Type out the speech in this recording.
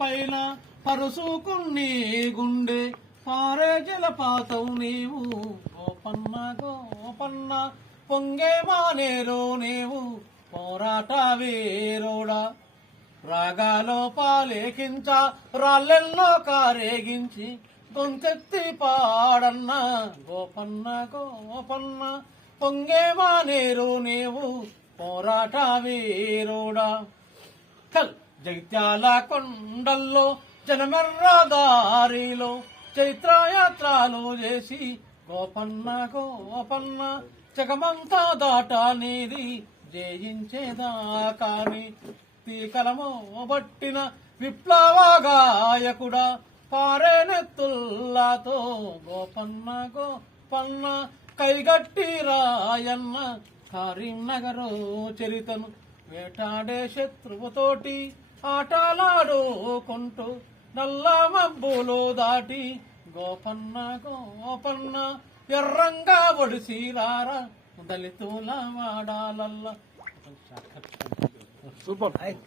పైన పరుసుకున్ని గుండె పారే జలపాతం నీవు గోపన్న గోపన్న పొంగే మానేరు నీవు పోరాట వీరుడా రాగాలో పాలేకించ రాళ్ళెల్లో కారేగించి గొంతెత్తి పాడన్న గోపన్న గోపన్న పొంగే మానేరు నీవు పోరాట వీరుడా జైత్యాల కొండల్లో జనమెర్రదారిలో చైత్రయాత్రలు చేసి గోపన్న గోపన్న జగమంతా దాట నీది జయించేదాకాని తీకలమో బట్టిన విప్లవ గాయకుడా పారేనెత్తుల్లాతో గోపన్న గోపన్న కైగట్టి రాయన్న కరీంనగరు చరితను వేటాడే శత్రువుతోటి ఆటలాడుకుంటూ నల్ల మబ్బులు దాటి గోపన్న గోపన్న ఎర్రంగా ఒడిసిరారా దళితుల వాడాలల్ల సూపర్.